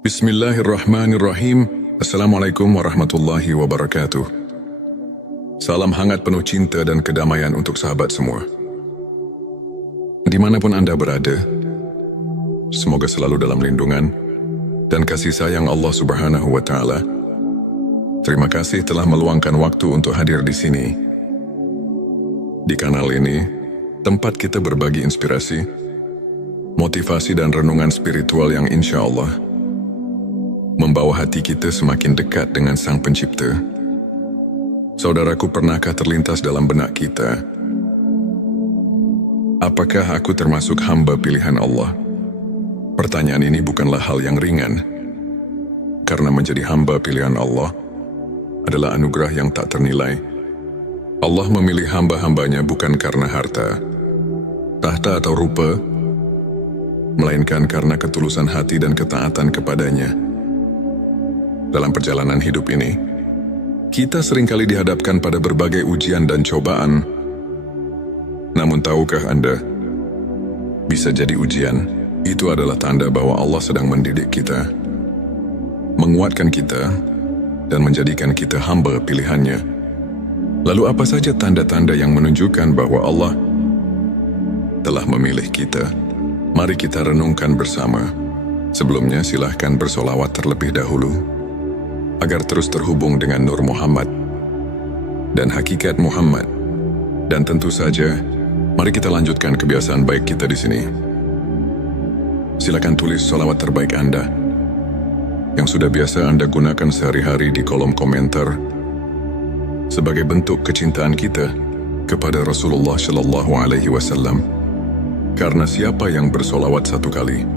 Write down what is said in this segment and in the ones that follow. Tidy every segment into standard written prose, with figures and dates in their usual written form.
Bismillahirrahmanirrahim. Assalamualaikum warahmatullahi wabarakatuh. Salam hangat penuh cinta dan kedamaian untuk sahabat semua. Dimanapun Anda berada, semoga selalu dalam lindungan dan kasih sayang Allah Subhanahu wa Ta'ala. Terima kasih telah meluangkan waktu untuk hadir di sini. Di kanal ini, tempat kita berbagi inspirasi, motivasi dan renungan spiritual yang insya Allah membawa hati kita semakin dekat dengan Sang Pencipta. Saudaraku, pernahkah terlintas dalam benak kita, apakah aku termasuk hamba pilihan Allah? Pertanyaan ini bukanlah hal yang ringan, karena menjadi hamba pilihan Allah adalah anugerah yang tak ternilai. Allah memilih hamba-hambanya bukan karena harta, tahta atau rupa, melainkan karena ketulusan hati dan ketaatan kepadanya. Dalam perjalanan hidup ini, kita seringkali dihadapkan pada berbagai ujian dan cobaan. Namun tahukah Anda, bisa jadi ujian itu adalah tanda bahwa Allah sedang mendidik kita, menguatkan kita, dan menjadikan kita hamba pilihannya. Lalu apa saja tanda-tanda yang menunjukkan bahwa Allah telah memilih kita? Mari kita renungkan bersama. Sebelumnya silahkan bersolawat terlebih dahulu, agar terus terhubung dengan Nur Muhammad dan hakikat Muhammad. Dan tentu saja, mari kita lanjutkan kebiasaan baik kita di sini. Silakan tulis sholawat terbaik Anda yang sudah biasa Anda gunakan sehari-hari di kolom komentar sebagai bentuk kecintaan kita kepada Rasulullah Shallallahu Alaihi Wasallam. Karena siapa yang bersolawat 1 kali,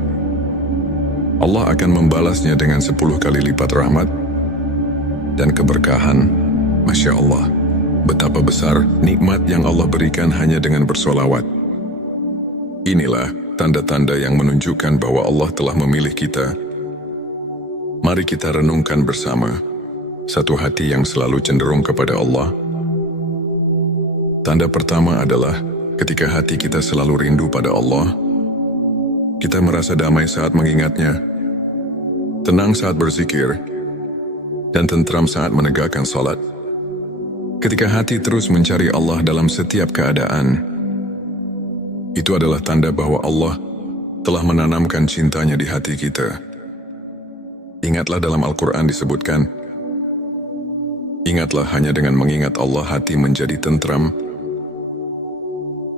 Allah akan membalasnya dengan 10 kali lipat rahmat dan keberkahan. Masya Allah, betapa besar nikmat yang Allah berikan hanya dengan bersolawat. Inilah tanda-tanda yang menunjukkan bahwa Allah telah memilih kita. Mari kita renungkan bersama. Satu hati yang selalu cenderung kepada Allah. Tanda pertama adalah ketika hati kita selalu rindu pada Allah. Kita merasa damai saat mengingatnya, tenang saat berzikir, dan tentram saat menegakkan salat. Ketika hati terus mencari Allah dalam setiap keadaan, itu adalah tanda bahwa Allah telah menanamkan cintanya di hati kita. Ingatlah dalam Al-Quran disebutkan, ingatlah hanya dengan mengingat Allah hati menjadi tentram.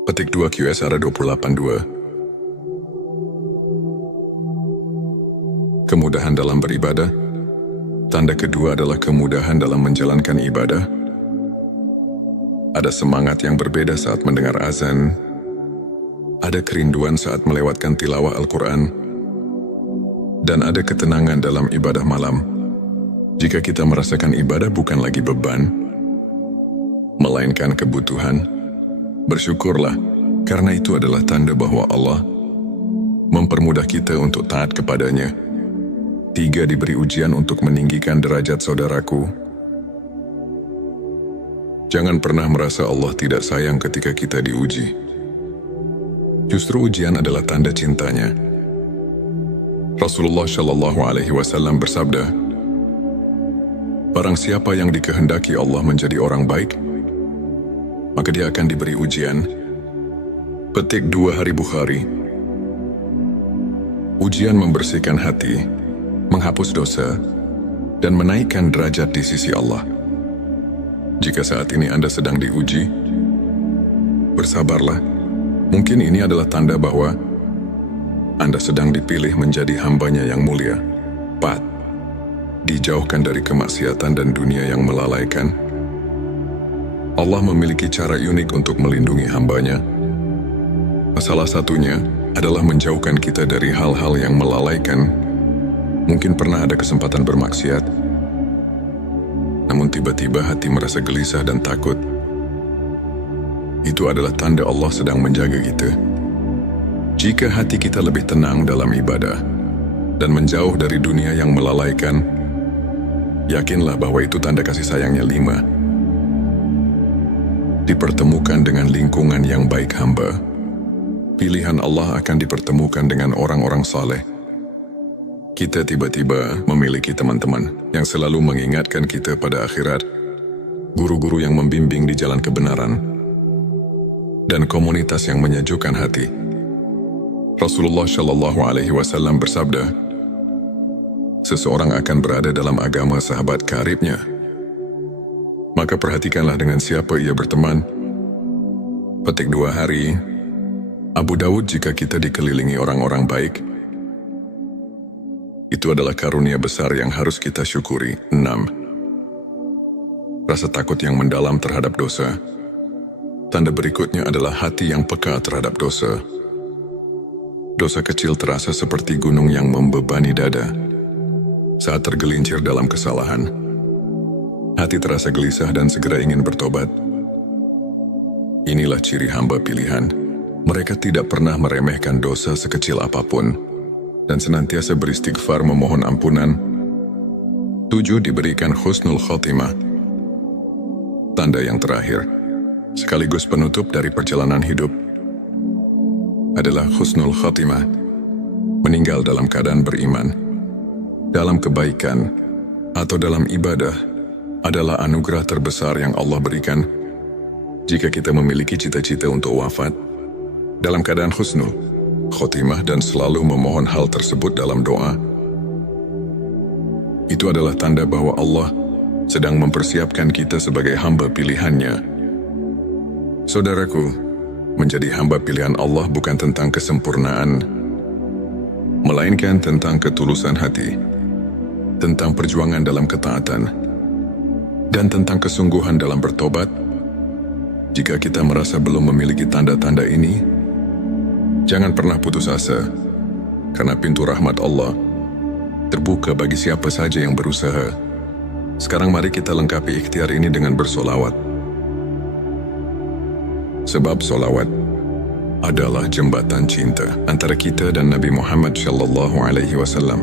Petik 2 QS 28:2. Kemudahan dalam beribadah. Tanda kedua adalah kemudahan dalam menjalankan ibadah. Ada semangat yang berbeda saat mendengar azan. Ada kerinduan saat melewatkan tilawah Al-Quran. Dan ada ketenangan dalam ibadah malam. Jika kita merasakan ibadah bukan lagi beban, melainkan kebutuhan, bersyukurlah, karena itu adalah tanda bahwa Allah mempermudah kita untuk taat kepadanya. 3. Diberi ujian untuk meninggikan derajat saudaraku. Jangan pernah merasa Allah tidak sayang ketika kita diuji. Justru ujian adalah tanda cintanya. Rasulullah Shallallahu Alaihi Wasallam bersabda, barang siapa yang dikehendaki Allah menjadi orang baik, maka dia akan diberi ujian. Petik 2 Hari Bukhari. Ujian membersihkan hati, menghapus dosa, dan menaikkan derajat di sisi Allah. Jika saat ini Anda sedang diuji, bersabarlah. Mungkin ini adalah tanda bahwa Anda sedang dipilih menjadi hambanya yang mulia. 4. Dijauhkan dari kemaksiatan dan dunia yang melalaikan. Allah memiliki cara unik untuk melindungi hambanya. Salah satunya adalah menjauhkan kita dari hal-hal yang melalaikan. Mungkin pernah ada kesempatan bermaksiat, namun tiba-tiba hati merasa gelisah dan takut. Itu adalah tanda Allah sedang menjaga kita. Jika hati kita lebih tenang dalam ibadah dan menjauh dari dunia yang melalaikan, yakinlah bahwa itu tanda kasih sayangnya. 5. Dipertemukan dengan lingkungan yang baik hamba. Pilihan Allah akan dipertemukan dengan orang-orang saleh. Kita tiba-tiba memiliki teman-teman yang selalu mengingatkan kita pada akhirat, guru-guru yang membimbing di jalan kebenaran, dan komunitas yang menyejukkan hati. Rasulullah Shallallahu Alaihi Wasallam bersabda, seseorang akan berada dalam agama sahabat karibnya. Maka perhatikanlah dengan siapa ia berteman. Petik 2 hari, Abu Dawud, jika kita dikelilingi orang-orang baik, itu adalah karunia besar yang harus kita syukuri. 6. Rasa takut yang mendalam terhadap dosa. Tanda berikutnya adalah hati yang peka terhadap dosa. Dosa kecil terasa seperti gunung yang membebani dada. Saat tergelincir dalam kesalahan, hati terasa gelisah dan segera ingin bertobat. Inilah ciri hamba pilihan. Mereka tidak pernah meremehkan dosa sekecil apapun dan senantiasa beristighfar memohon ampunan. 7. Diberikan husnul khotimah. Tanda yang terakhir, sekaligus penutup dari perjalanan hidup, adalah husnul khotimah. Meninggal dalam keadaan beriman, dalam kebaikan, atau dalam ibadah adalah anugerah terbesar yang Allah berikan. Jika kita memiliki cita-cita untuk wafat dalam keadaan husnul khotimah dan selalu memohon hal tersebut dalam doa, itu adalah tanda bahwa Allah sedang mempersiapkan kita sebagai hamba pilihannya. Saudaraku, menjadi hamba pilihan Allah bukan tentang kesempurnaan, melainkan tentang ketulusan hati, tentang perjuangan dalam ketaatan, dan tentang kesungguhan dalam bertobat. Jika kita merasa belum memiliki tanda-tanda ini, jangan pernah putus asa, karena pintu rahmat Allah terbuka bagi siapa saja yang berusaha. Sekarang mari kita lengkapi ikhtiar ini dengan bersolawat. Sebab solawat adalah jembatan cinta antara kita dan Nabi Muhammad Shallallahu Alaihi Wasallam.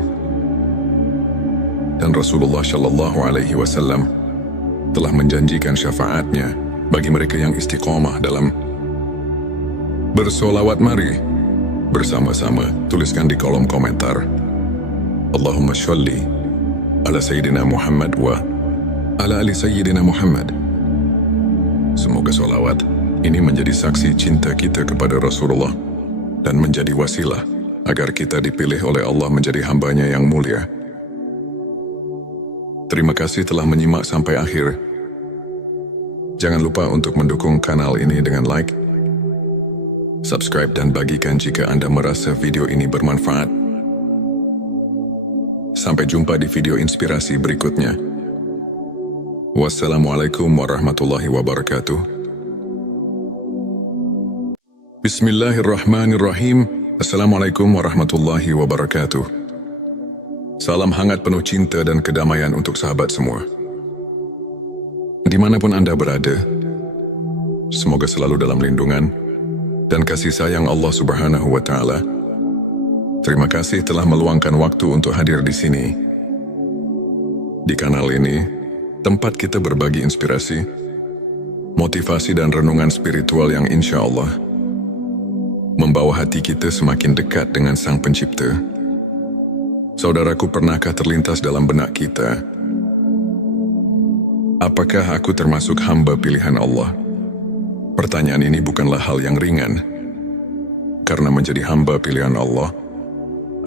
Dan Rasulullah Shallallahu Alaihi Wasallam telah menjanjikan syafaatnya bagi mereka yang istiqomah dalam bersolawat. Mari bersama-sama tuliskan di kolom komentar, Allahumma sholli ala Sayyidina Muhammad wa ala ali Sayyidina Muhammad. Semoga solawat ini menjadi saksi cinta kita kepada Rasulullah dan menjadi wasilah agar kita dipilih oleh Allah menjadi hambanya yang mulia. Terima kasih telah menyimak sampai akhir. Jangan lupa untuk mendukung kanal ini dengan like, subscribe, dan bagikan jika Anda merasa video ini bermanfaat. Sampai jumpa di video inspirasi berikutnya. Wassalamualaikum warahmatullahi wabarakatuh. Bismillahirrahmanirrahim. Assalamualaikum warahmatullahi wabarakatuh. Salam hangat penuh cinta dan kedamaian untuk sahabat semua. Dimanapun Anda berada, semoga selalu dalam lindungan dan kasih sayang Allah Subhanahu wa Ta'ala. Terima kasih telah meluangkan waktu untuk hadir di sini. Di kanal ini, tempat kita berbagi inspirasi, motivasi, dan renungan spiritual yang insya Allah membawa hati kita semakin dekat dengan Sang Pencipta. Saudaraku, pernahkah terlintas dalam benak kita, apakah aku termasuk hamba pilihan Allah? Pertanyaan ini bukanlah hal yang ringan, karena menjadi hamba pilihan Allah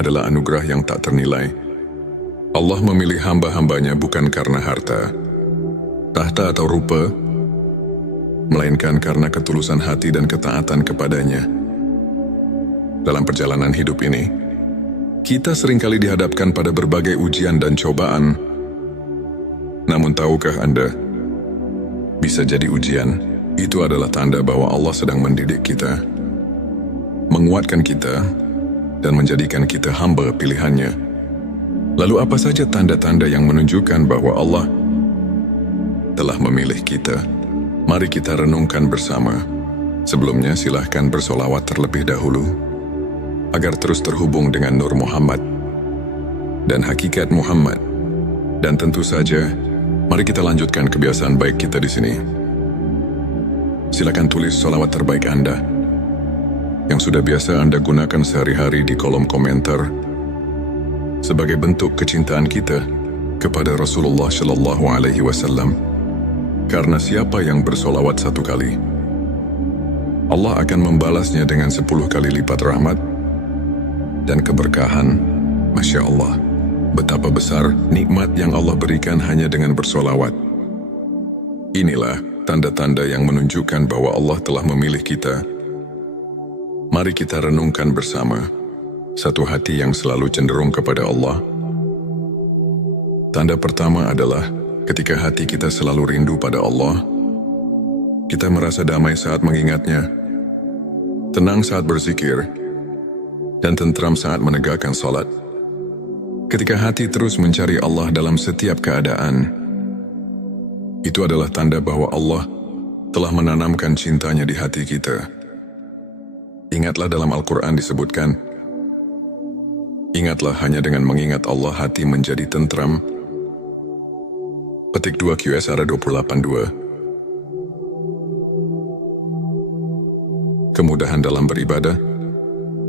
adalah anugerah yang tak ternilai. Allah memilih hamba-hambanya bukan karena harta, tahta, atau rupa, melainkan karena ketulusan hati dan ketaatan kepadanya. Dalam perjalanan hidup ini, kita seringkali dihadapkan pada berbagai ujian dan cobaan. Namun tahukah Anda, bisa jadi ujian itu adalah tanda bahwa Allah sedang mendidik kita, menguatkan kita, dan menjadikan kita hamba pilihannya. Lalu apa saja tanda-tanda yang menunjukkan bahwa Allah telah memilih kita? Mari kita renungkan bersama. Sebelumnya silahkan bersolawat terlebih dahulu, agar terus terhubung dengan Nur Muhammad dan hakikat Muhammad. Dan tentu saja, mari kita lanjutkan kebiasaan baik kita di sini. Silakan tulis solawat terbaik Anda yang sudah biasa Anda gunakan sehari-hari di kolom komentar. sebagai bentuk kecintaan kita kepada Rasulullah Shallallahu Alaihi Wasallam. Karena siapa yang bersolawat 1 kali, Allah akan membalasnya dengan 10 kali lipat rahmat dan keberkahan. Masya Allah, betapa besar nikmat yang Allah berikan hanya dengan bersolawat. Inilah tanda-tanda yang menunjukkan bahwa Allah telah memilih kita. Mari kita renungkan bersama satu hati yang selalu cenderung kepada Allah. Tanda pertama adalah ketika hati kita selalu rindu pada Allah. Kita merasa damai saat mengingatnya, tenang saat berzikir, dan tentram saat menegakkan salat. Ketika hati terus mencari Allah dalam setiap keadaan, itu adalah tanda bahwa Allah telah menanamkan cintanya di hati kita. Ingatlah dalam Al-Quran disebutkan, ingatlah hanya dengan mengingat Allah hati menjadi tentram. Petik 2 QSR 28.2. Kemudahan dalam beribadah.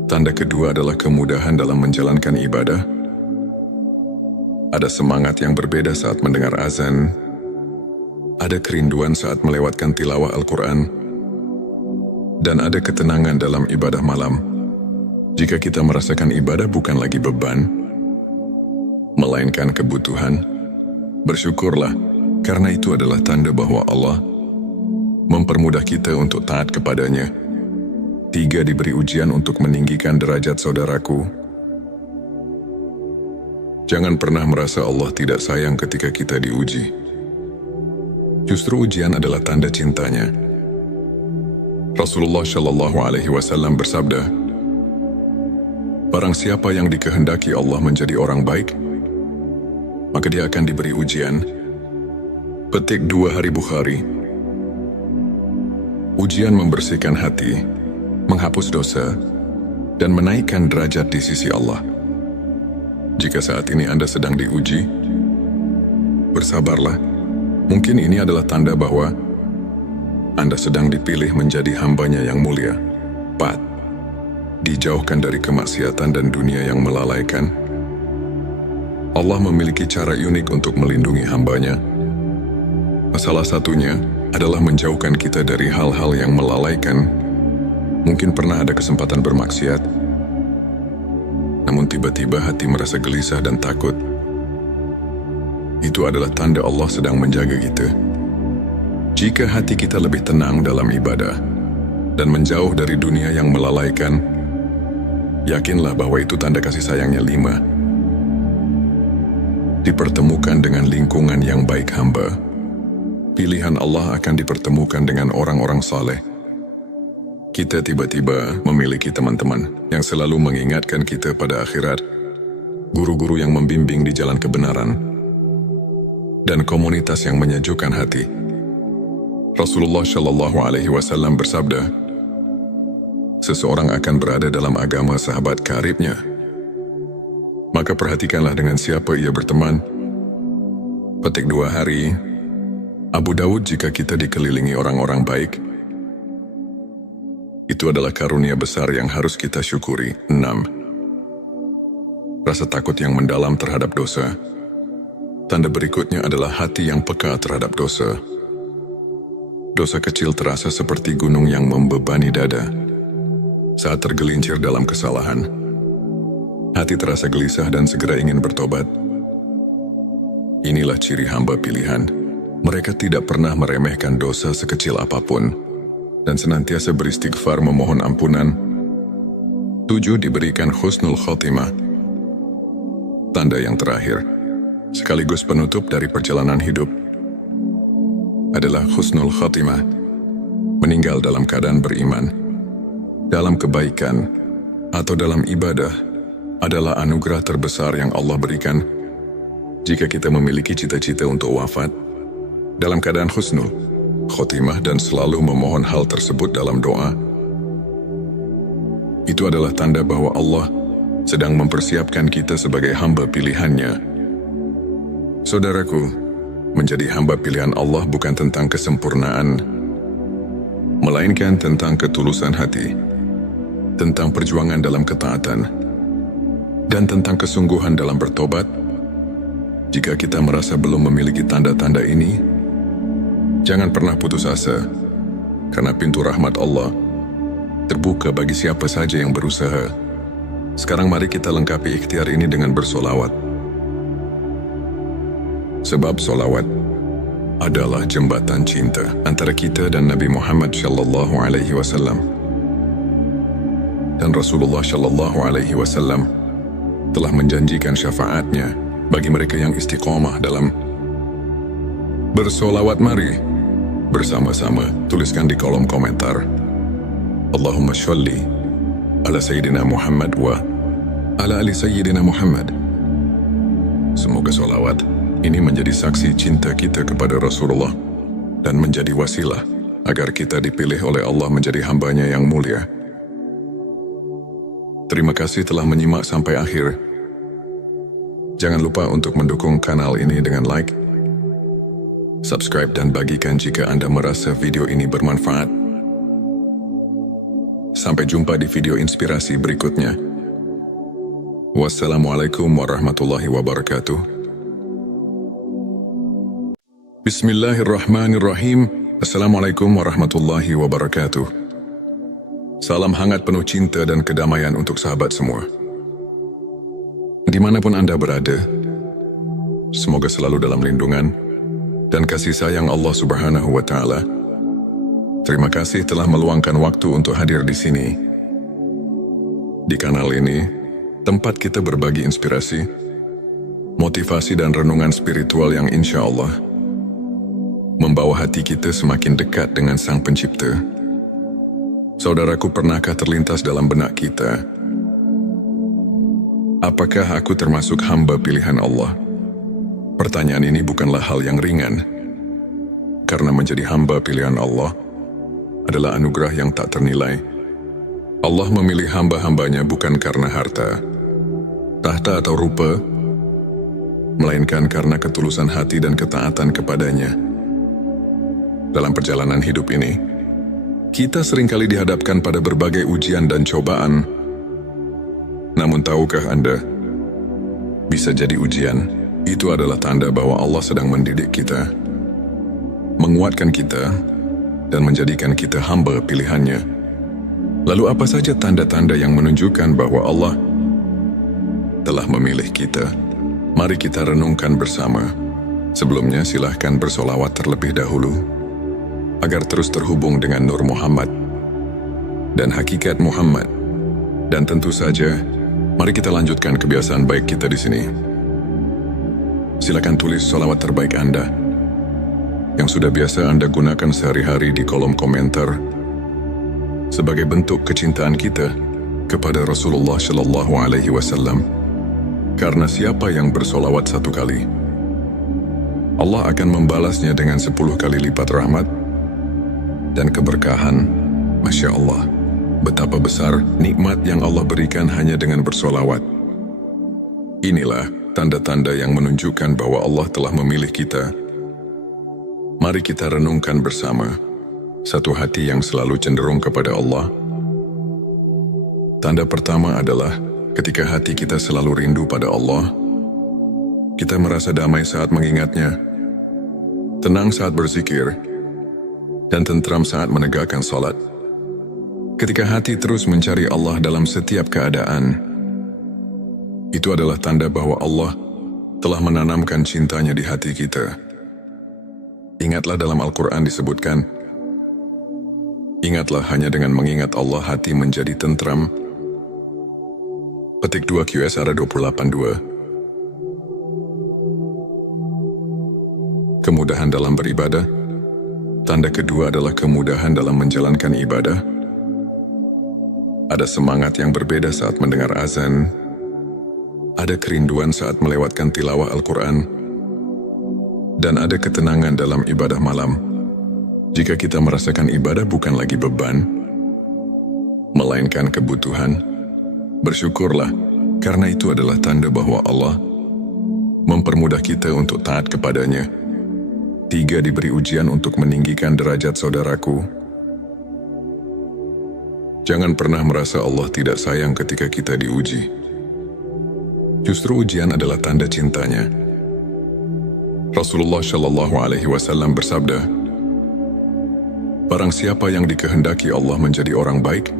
Tanda kedua adalah kemudahan dalam menjalankan ibadah. Ada semangat yang berbeda saat mendengar azan. Ada kerinduan saat melewatkan tilawah Al-Quran. Dan ada ketenangan dalam ibadah malam. Jika kita merasakan ibadah bukan lagi beban, melainkan kebutuhan, bersyukurlah, karena itu adalah tanda bahwa Allah mempermudah kita untuk taat kepadanya. 3. Diberi ujian untuk meninggikan derajat saudaraku. Jangan pernah merasa Allah tidak sayang ketika kita diuji. Justru ujian adalah tanda cintanya. Rasulullah Shallallahu Alaihi Wasallam bersabda, barang siapa yang dikehendaki Allah menjadi orang baik, maka dia akan diberi ujian. Petik 2 Hari Bukhari. Ujian membersihkan hati, menghapus dosa, dan menaikkan derajat di sisi Allah. Jika saat ini Anda sedang diuji, bersabarlah. Mungkin ini adalah tanda bahwa Anda sedang dipilih menjadi hambanya yang mulia. 4. Dijauhkan dari kemaksiatan dan dunia yang melalaikan. Allah memiliki cara unik untuk melindungi hambanya. Salah satunya adalah menjauhkan kita dari hal-hal yang melalaikan. Mungkin pernah ada kesempatan bermaksiat, namun tiba-tiba hati merasa gelisah dan takut. Itu adalah tanda Allah sedang menjaga kita. Jika hati kita lebih tenang dalam ibadah dan menjauh dari dunia yang melalaikan, yakinlah bahwa itu tanda kasih sayangnya. 5. Dipertemukan dengan lingkungan yang baik hamba. Pilihan Allah akan dipertemukan dengan orang-orang saleh. Kita tiba-tiba memiliki teman-teman yang selalu mengingatkan kita pada akhirat, guru-guru yang membimbing di jalan kebenaran, dan komunitas yang menyejukkan hati. Rasulullah Shallallahu Alaihi Wasallam bersabda, seseorang akan berada dalam agama sahabat karibnya. Maka perhatikanlah dengan siapa ia berteman. Petik 2 Hari. Abu Dawud. Jika kita dikelilingi orang-orang baik, itu adalah karunia besar yang harus kita syukuri. 6. Rasa takut yang mendalam terhadap dosa. Tanda berikutnya adalah hati yang peka terhadap dosa. Dosa kecil terasa seperti gunung yang membebani dada. Saat tergelincir dalam kesalahan, hati terasa gelisah dan segera ingin bertobat. Inilah ciri hamba pilihan. Mereka tidak pernah meremehkan dosa sekecil apapun dan senantiasa beristighfar memohon ampunan. 7. Diberikan husnul khotimah. Tanda yang terakhir, sekaligus penutup dari perjalanan hidup, adalah husnul khotimah. Meninggal dalam keadaan beriman, dalam kebaikan, atau dalam ibadah adalah anugerah terbesar yang Allah berikan. Jika kita memiliki cita-cita untuk wafat dalam keadaan husnul khotimah dan selalu memohon hal tersebut dalam doa, itu adalah tanda bahwa Allah sedang mempersiapkan kita sebagai hamba pilihannya. Saudaraku, menjadi hamba pilihan Allah bukan tentang kesempurnaan, melainkan tentang ketulusan hati, tentang perjuangan dalam ketaatan, dan tentang kesungguhan dalam bertobat. Jika kita merasa belum memiliki tanda-tanda ini, jangan pernah putus asa, karena pintu rahmat Allah terbuka bagi siapa saja yang berusaha. Sekarang mari kita lengkapi ikhtiar ini dengan bersolawat. Sebab solawat adalah jembatan cinta antara kita dan Nabi Muhammad SAW. Dan Rasulullah SAW telah menjanjikan syafaatnya bagi mereka yang istiqomah dalam bersolawat. Mari bersama-sama tuliskan di kolom komentar, Allahumma sholli ala Sayyidina Muhammad wa ala ali Sayyidina Muhammad. Semoga solawat ini menjadi saksi cinta kita kepada Rasulullah dan menjadi wasilah agar kita dipilih oleh Allah menjadi hambanya yang mulia. Terima kasih telah menyimak sampai akhir. Jangan lupa untuk mendukung kanal ini dengan like, subscribe dan bagikan jika Anda merasa video ini bermanfaat. Sampai jumpa di video inspirasi berikutnya. Wassalamualaikum warahmatullahi wabarakatuh. Bismillahirrahmanirrahim. Assalamualaikum warahmatullahi wabarakatuh. Salam hangat penuh cinta dan kedamaian untuk sahabat semua. Dimanapun Anda berada, semoga selalu dalam lindungan dan kasih sayang Allah Subhanahu wa Ta'ala. Terima kasih telah meluangkan waktu untuk hadir di sini. Di kanal ini, tempat kita berbagi inspirasi, motivasi dan renungan spiritual yang insya Allah membawa hati kita semakin dekat dengan Sang Pencipta. Saudaraku, pernahkah terlintas dalam benak kita, apakah aku termasuk hamba pilihan Allah? Pertanyaan ini bukanlah hal yang ringan, karena menjadi hamba pilihan Allah adalah anugerah yang tak ternilai. Allah memilih hamba-hambanya bukan karena harta, tahta atau rupa, melainkan karena ketulusan hati dan ketaatan kepadanya. Dalam perjalanan hidup ini, kita seringkali dihadapkan pada berbagai ujian dan cobaan. Namun tahukah Anda, bisa jadi ujian itu adalah tanda bahwa Allah sedang mendidik kita, menguatkan kita, dan menjadikan kita hamba pilihannya. Lalu apa saja tanda-tanda yang menunjukkan bahwa Allah telah memilih kita? Mari kita renungkan bersama. Sebelumnya silahkan bersolawat terlebih dahulu, agar terus terhubung dengan Nur Muhammad dan hakikat Muhammad. Dan tentu saja, mari kita lanjutkan kebiasaan baik kita di sini. Silakan tulis solawat terbaik Anda yang sudah biasa Anda gunakan sehari-hari di kolom komentar sebagai bentuk kecintaan kita kepada Rasulullah SAW. Karena siapa yang bersolawat 1 kali, Allah akan membalasnya dengan 10 kali lipat rahmat dan keberkahan. Masya Allah, betapa besar nikmat yang Allah berikan hanya dengan bersolawat. Inilah tanda-tanda yang menunjukkan bahwa Allah telah memilih kita. Mari kita renungkan bersama. Satu hati yang selalu cenderung kepada Allah. Tanda pertama adalah ketika hati kita selalu rindu pada Allah. Kita merasa damai saat mengingatnya, tenang saat berzikir, dan tentram saat menegakkan salat. Ketika hati terus mencari Allah dalam setiap keadaan, itu adalah tanda bahwa Allah telah menanamkan cintanya di hati kita. Ingatlah dalam Al-Quran disebutkan, ingatlah hanya dengan mengingat Allah hati menjadi tentram. Petik 2 QS ada 28.2. Kemudahan dalam beribadah. Tanda kedua adalah kemudahan dalam menjalankan ibadah. Ada semangat yang berbeda saat mendengar azan. Ada kerinduan saat melewatkan tilawah Al-Quran. Dan ada ketenangan dalam ibadah malam. Jika kita merasakan ibadah bukan lagi beban, melainkan kebutuhan, bersyukurlah, karena itu adalah tanda bahwa Allah mempermudah kita untuk taat kepadanya. 3. Diberi ujian untuk meninggikan derajat saudaraku. Jangan pernah merasa Allah tidak sayang ketika kita diuji. Justru ujian adalah tanda cintanya. Rasulullah Shallallahu Alaihi Wasallam bersabda, "Barang siapa yang dikehendaki Allah menjadi orang baik,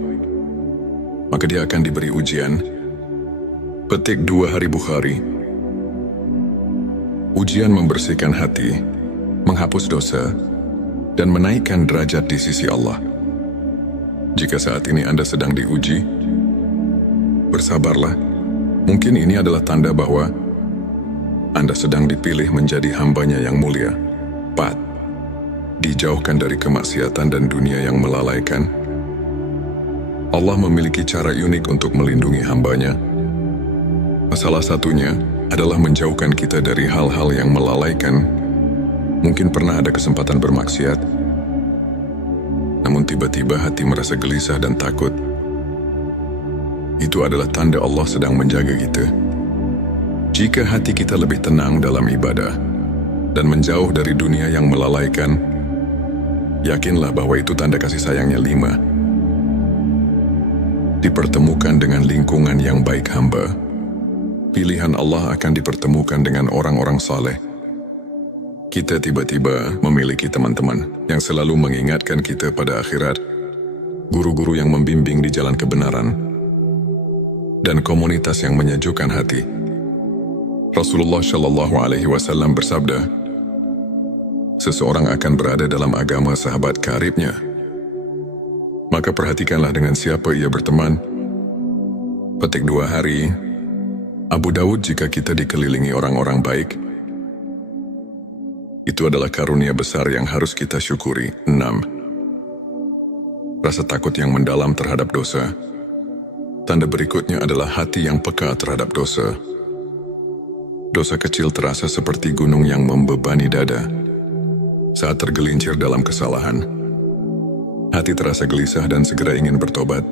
maka dia akan diberi ujian." Petik 2 Hari Bukhari. Ujian membersihkan hati, menghapus dosa, dan menaikkan derajat di sisi Allah. Jika saat ini Anda sedang diuji, bersabarlah. Mungkin ini adalah tanda bahwa Anda sedang dipilih menjadi hambanya yang mulia. 4. Dijauhkan dari kemaksiatan dan dunia yang melalaikan. Allah memiliki cara unik untuk melindungi hambanya. Salah satunya adalah menjauhkan kita dari hal-hal yang melalaikan. Mungkin pernah ada kesempatan bermaksiat, namun tiba-tiba hati merasa gelisah dan takut. Itu adalah tanda Allah sedang menjaga kita. Jika hati kita lebih tenang dalam ibadah dan menjauh dari dunia yang melalaikan, yakinlah bahwa itu tanda kasih sayangnya. 5. Dipertemukan dengan lingkungan yang baik hamba. Pilihan Allah akan dipertemukan dengan orang-orang saleh. Kita tiba-tiba memiliki teman-teman yang selalu mengingatkan kita pada akhirat, guru-guru yang membimbing di jalan kebenaran, dan komunitas yang menyejukkan hati. Rasulullah Shallallahu Alaihi Wasallam bersabda, seseorang akan berada dalam agama sahabat karibnya. Maka perhatikanlah dengan siapa ia berteman. Petik 2 Hari. Abu Dawud, jika kita dikelilingi orang-orang baik, itu adalah karunia besar yang harus kita syukuri. 6. Rasa takut yang mendalam terhadap dosa. Tanda berikutnya adalah hati yang peka terhadap dosa. Dosa kecil terasa seperti gunung yang membebani dada. Saat tergelincir dalam kesalahan, hati terasa gelisah dan segera ingin bertobat.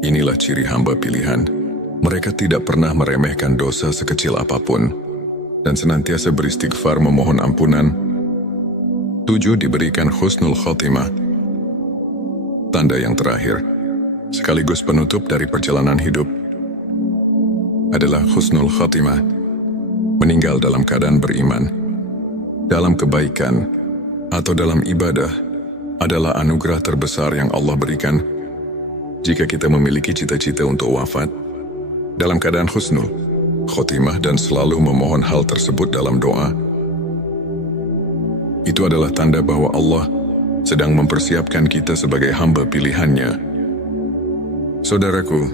Inilah ciri hamba pilihan. Mereka tidak pernah meremehkan dosa sekecil apapun dan senantiasa beristighfar memohon ampunan. 7. Diberikan husnul khotimah. Tanda yang terakhir, sekaligus penutup dari perjalanan hidup, adalah husnul khotimah. Meninggal dalam keadaan beriman, dalam kebaikan, atau dalam ibadah adalah anugerah terbesar yang Allah berikan. Jika kita memiliki cita-cita untuk wafat dalam keadaan husnul khotimah dan selalu memohon hal tersebut dalam doa, itu adalah tanda bahwa Allah sedang mempersiapkan kita sebagai hamba pilihannya. Saudaraku,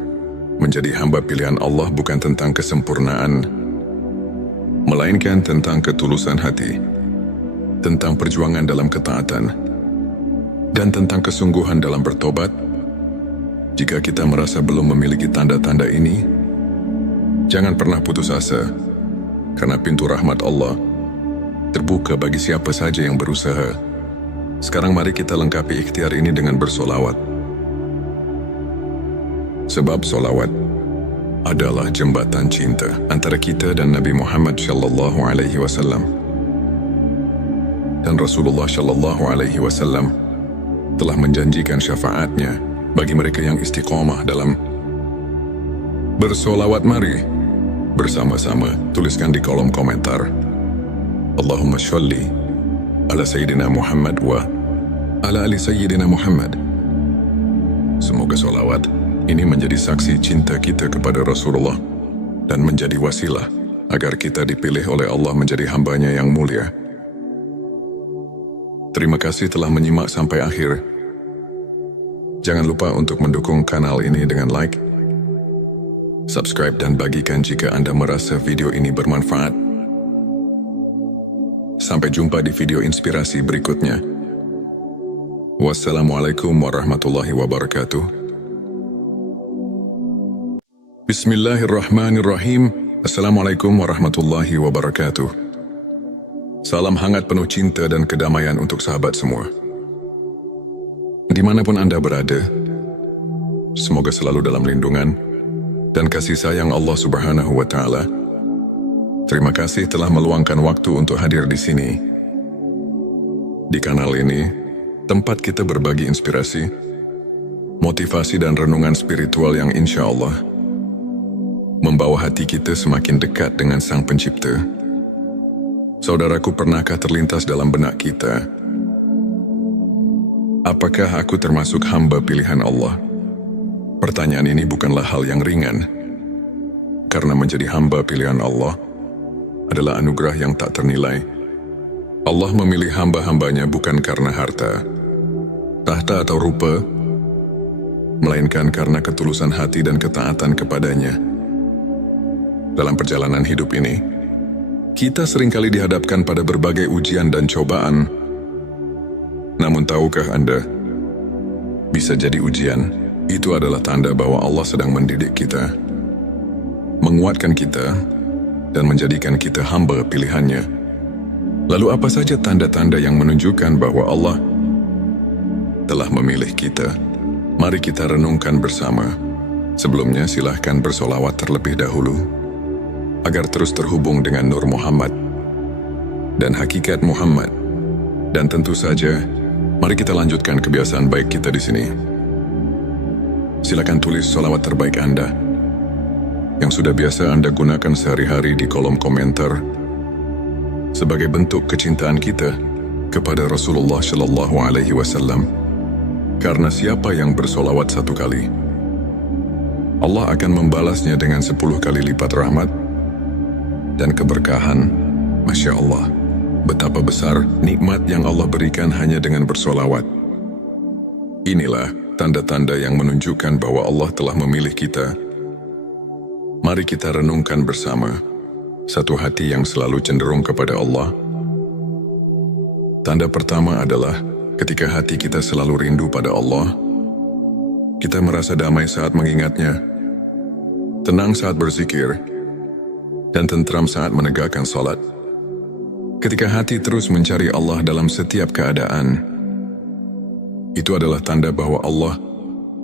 menjadi hamba pilihan Allah bukan tentang kesempurnaan, melainkan tentang ketulusan hati, tentang perjuangan dalam ketaatan, dan tentang kesungguhan dalam bertobat. Jika kita merasa belum memiliki tanda-tanda ini, jangan pernah putus asa, karena pintu rahmat Allah terbuka bagi siapa saja yang berusaha. Sekarang mari kita lengkapi ikhtiar ini dengan bersolawat. Sebab solawat adalah jembatan cinta antara kita dan Nabi Muhammad Shallallahu Alaihi Wasallam. Dan Rasulullah Shallallahu Alaihi Wasallam telah menjanjikan syafaatnya bagi mereka yang istiqomah dalam bersolawat. Mari bersama-sama tuliskan di kolom komentar, Allahumma sholli ala Sayyidina Muhammad wa ala ali Sayyidina Muhammad. Semoga solawat ini menjadi saksi cinta kita kepada Rasulullah dan menjadi wasilah agar kita dipilih oleh Allah menjadi hambanya yang mulia. Terima kasih telah menyimak sampai akhir. Jangan lupa untuk mendukung kanal ini dengan like, subscribe, dan bagikan jika Anda merasa video ini bermanfaat. Sampai jumpa di video inspirasi berikutnya. Wassalamualaikum warahmatullahi wabarakatuh. Bismillahirrahmanirrahim. Assalamualaikum warahmatullahi wabarakatuh. Salam hangat penuh cinta dan kedamaian untuk sahabat semua. Dimanapun Anda berada, semoga selalu dalam lindungan dan kasih sayang Allah Subhanahu wa Ta'ala. Terima kasih telah meluangkan waktu untuk hadir di sini. Di kanal ini, tempat kita berbagi inspirasi, motivasi, dan renungan spiritual yang insya Allah membawa hati kita semakin dekat dengan Sang Pencipta. Saudaraku, pernahkah terlintas dalam benak kita, apakah aku termasuk hamba pilihan Allah? Pertanyaan ini bukanlah hal yang ringan, karena menjadi hamba pilihan Allah adalah anugerah yang tak ternilai. Allah memilih hamba-hambanya bukan karena harta, tahta atau rupa, melainkan karena ketulusan hati dan ketaatan kepadanya. Dalam perjalanan hidup ini, kita seringkali dihadapkan pada berbagai ujian dan cobaan. Namun tahukah Anda, bisa jadi ujian itu adalah tanda bahwa Allah sedang mendidik kita, menguatkan kita, dan menjadikan kita hamba pilihannya. Lalu apa saja tanda-tanda yang menunjukkan bahwa Allah telah memilih kita? Mari kita renungkan bersama. Sebelumnya silahkan bersolawat terlebih dahulu, agar terus terhubung dengan Nur Muhammad dan hakikat Muhammad. Dan tentu saja, mari kita lanjutkan kebiasaan baik kita di sini. Silakan tulis solawat terbaik Anda yang sudah biasa Anda gunakan sehari-hari di kolom komentar sebagai bentuk kecintaan kita kepada Rasulullah Shallallahu Alaihi Wasallam. Karena siapa yang bersolawat 1 kali, Allah akan membalasnya dengan 10 kali lipat rahmat dan keberkahan. Masya Allah, betapa besar nikmat yang Allah berikan hanya dengan bersolawat. Inilah tanda-tanda yang menunjukkan bahwa Allah telah memilih kita. Mari kita renungkan bersama. Satu hati yang selalu cenderung kepada Allah. Tanda pertama adalah ketika hati kita selalu rindu pada Allah. Kita merasa damai saat mengingatnya, tenang saat berzikir, dan tentram saat menegakkan salat. Ketika hati terus mencari Allah dalam setiap keadaan, itu adalah tanda bahwa Allah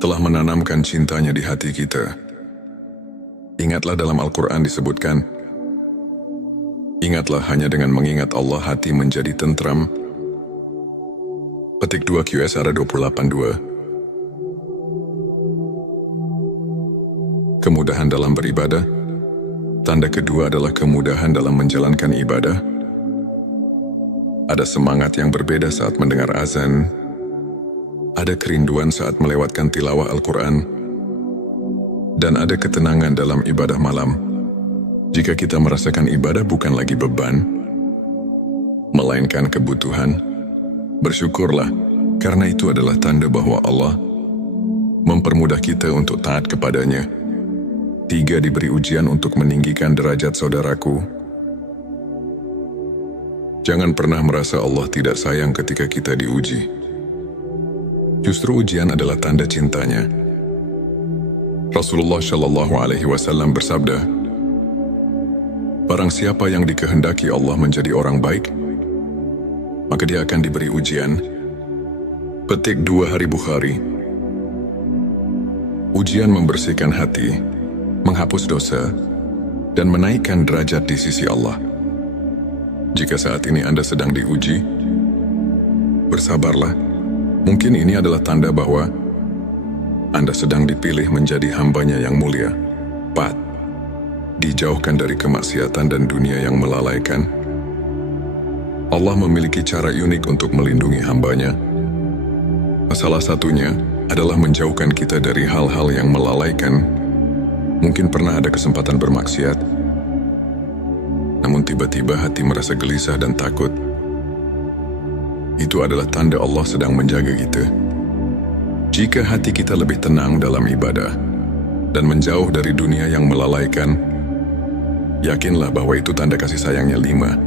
telah menanamkan cintanya di hati kita. Ingatlah dalam Al-Quran disebutkan, ingatlah hanya dengan mengingat Allah hati menjadi tentram. Petik 2 QSR 28:2. Kemudahan dalam beribadah. Tanda kedua adalah kemudahan dalam menjalankan ibadah. Ada semangat yang berbeda saat mendengar azan. Ada kerinduan saat melewatkan tilawah Al-Quran. Dan ada ketenangan dalam ibadah malam. Jika kita merasakan ibadah bukan lagi beban, melainkan kebutuhan, bersyukurlah, karena itu adalah tanda bahwa Allah mempermudah kita untuk taat kepadanya. 3. Diberi ujian untuk meninggikan derajat saudaraku. Jangan pernah merasa Allah tidak sayang ketika kita diuji. Justru ujian adalah tanda cintanya. Rasulullah Shallallahu Alaihi Wasallam bersabda, barang siapa yang dikehendaki Allah menjadi orang baik, maka dia akan diberi ujian. Petik 2 Hari Bukhari. Ujian membersihkan hati, menghapus dosa, dan menaikkan derajat di sisi Allah. Jika saat ini Anda sedang diuji, bersabarlah. Mungkin ini adalah tanda bahwa Anda sedang dipilih menjadi hambanya yang mulia. 4. Dijauhkan dari kemaksiatan dan dunia yang melalaikan. Allah memiliki cara unik untuk melindungi hambanya. Salah satunya adalah menjauhkan kita dari hal-hal yang melalaikan. Mungkin pernah ada kesempatan bermaksiat, namun tiba-tiba hati merasa gelisah dan takut. Itu adalah tanda Allah sedang menjaga kita. Jika hati kita lebih tenang dalam ibadah dan menjauh dari dunia yang melalaikan, yakinlah bahwa itu tanda kasih sayangnya. 5.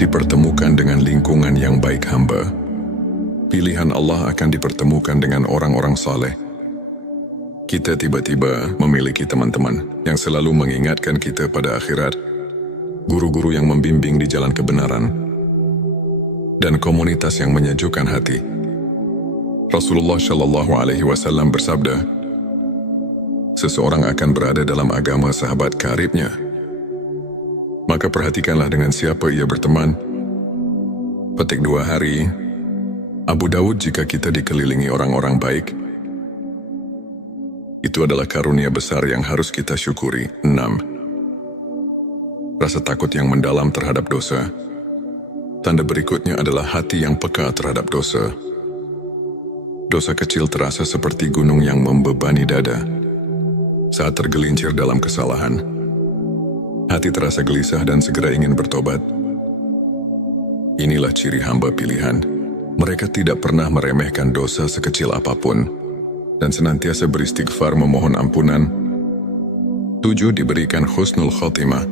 Dipertemukan dengan lingkungan yang baik hamba. Pilihan Allah akan dipertemukan dengan orang-orang saleh. Kita tiba-tiba memiliki teman-teman yang selalu mengingatkan kita pada akhirat, guru-guru yang membimbing di jalan kebenaran, dan komunitas yang menyejukkan hati. Rasulullah Shallallahu Alaihi Wasallam bersabda, seseorang akan berada dalam agama sahabat karibnya. Maka perhatikanlah dengan siapa ia berteman. Petik 2 Hari Abu Dawud. Jika kita dikelilingi orang-orang baik, Itu adalah karunia besar yang harus kita syukuri. 6. Rasa takut yang mendalam terhadap dosa. Tanda berikutnya adalah hati yang peka terhadap dosa. Dosa kecil terasa seperti gunung yang membebani dada. Saat tergelincir dalam kesalahan, hati terasa gelisah dan segera ingin bertobat. Inilah ciri hamba pilihan. Mereka tidak pernah meremehkan dosa sekecil apapun dan senantiasa beristighfar memohon ampunan. 7. Diberikan husnul khotimah.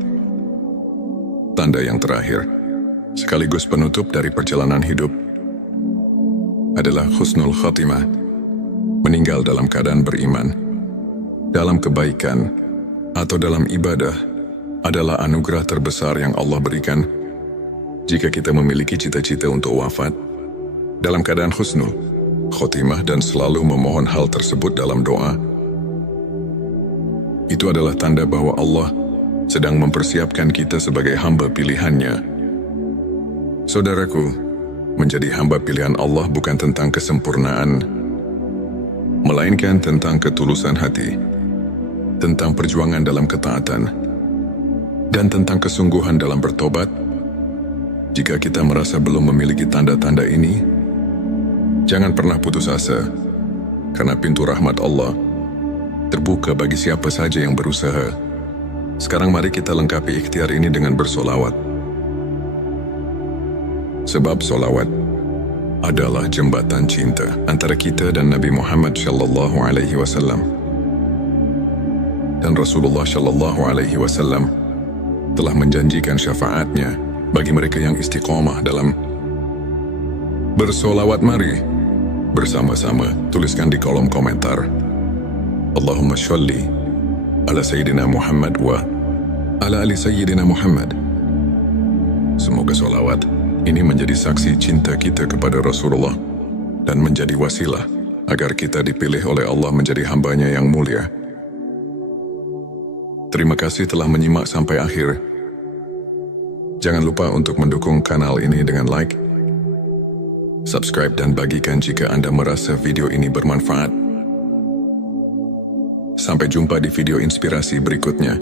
Tanda yang terakhir, sekaligus penutup dari perjalanan hidup, adalah husnul khotimah. Meninggal dalam keadaan beriman, dalam kebaikan, atau dalam ibadah adalah anugerah terbesar yang Allah berikan jika kita memiliki cita-cita untuk wafat dalam keadaan husnul khotimah dan selalu memohon hal tersebut dalam doa. Itu adalah tanda bahwa Allah sedang mempersiapkan kita sebagai hamba pilihannya. Saudaraku, menjadi hamba pilihan Allah bukan tentang kesempurnaan, melainkan tentang ketulusan hati, tentang perjuangan dalam ketaatan, dan tentang kesungguhan dalam bertobat. Jika kita merasa belum memiliki tanda-tanda ini, jangan pernah putus asa, karena pintu rahmat Allah terbuka bagi siapa saja yang berusaha. Sekarang mari kita lengkapi ikhtiar ini dengan bersolawat. Sebab solawat adalah jembatan cinta antara kita dan Nabi Muhammad sallallahu alaihi wasallam. Dan Rasulullah sallallahu alaihi wasallam telah menjanjikan syafaatnya bagi mereka yang istiqomah dalam bersolawat. Mari bersama-sama tuliskan di kolom komentar, Allahumma sholli ala Sayyidina Muhammad wa ala ali Sayyidina Muhammad. Semoga solawat ini menjadi saksi cinta kita kepada Rasulullah dan menjadi wasilah agar kita dipilih oleh Allah menjadi hambanya yang mulia. Terima kasih telah menyimak sampai akhir. Jangan lupa untuk mendukung kanal ini dengan like, subscribe, dan bagikan jika Anda merasa video ini bermanfaat. Sampai jumpa di video inspirasi berikutnya.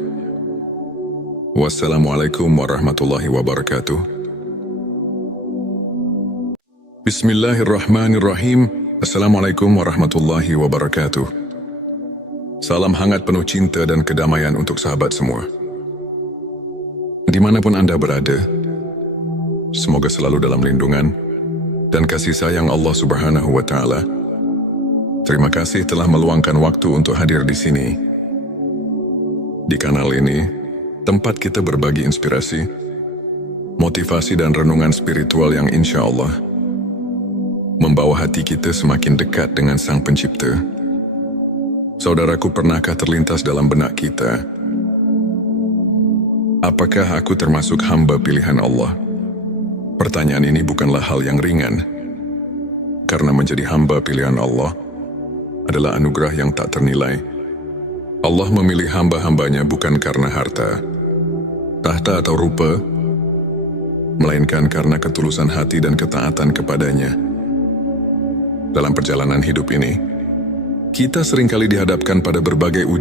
Wassalamualaikum warahmatullahi wabarakatuh. Bismillahirrahmanirrahim. Assalamualaikum warahmatullahi wabarakatuh. Salam hangat penuh cinta dan kedamaian untuk sahabat semua. Dimanapun Anda berada, semoga selalu dalam lindungan dan kasih sayang Allah Subhanahu wa Ta'ala. Terima kasih telah meluangkan waktu untuk hadir di sini. Di kanal ini, tempat kita berbagi inspirasi, motivasi, dan renungan spiritual yang insya Allah membawa hati kita semakin dekat dengan Sang Pencipta. Saudaraku, pernahkah terlintas dalam benak kita, apakah aku termasuk hamba pilihan Allah? Pertanyaan ini bukanlah hal yang ringan, karena menjadi hamba pilihan Allah adalah anugerah yang tak ternilai. Allah memilih hamba-hambanya bukan karena harta, tahta, atau rupa, melainkan karena ketulusan hati dan ketaatan kepadanya. Dalam perjalanan hidup ini, kita seringkali dihadapkan pada berbagai ujian